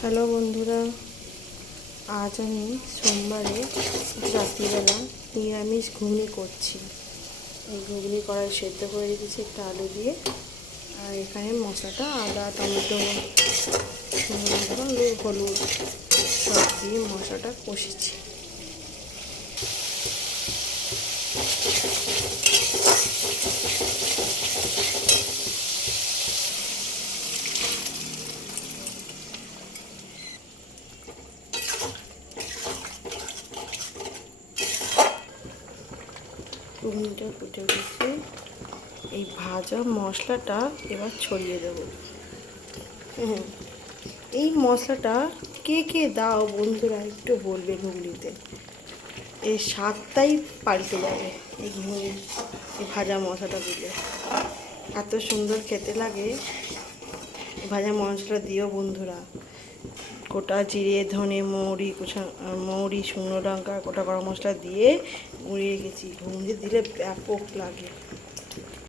Hello বন্ধুরা, আজ আমি সোমবারে রাত্রিবেলা নিরামিষ ঘুগনি করছি। এই ঘুগনি কড়াই সেদ্ধ করে দিয়েছি একটা আলু দিয়ে। আর এখানে মশলাটা আদা, টমেটো, হলুদ সব দিয়ে মশলাটা কষেছি। ঘুগনিটা ফুটে উঠেছে। এই ভাজা মশলাটা এবার ছড়িয়ে দেবো। এই মশলাটা কে কে দাও বন্ধুরা, একটু বলবে ঘুগনিতে। এই স্বাদটাই পাল্টে যাবে এই ঘুগনি, এই ভাজা মশলাটা দিলে এত সুন্দর খেতে লাগে। ভাজা মশলা দিও বন্ধুরা। গোটা জিরে, ধনে, মৌরি, শুকনো লঙ্কা, গোটা গরম মশলা দিয়ে গুঁড়িয়ে রেখেছি। ঘুগনি দিলে ব্যাপক লাগে।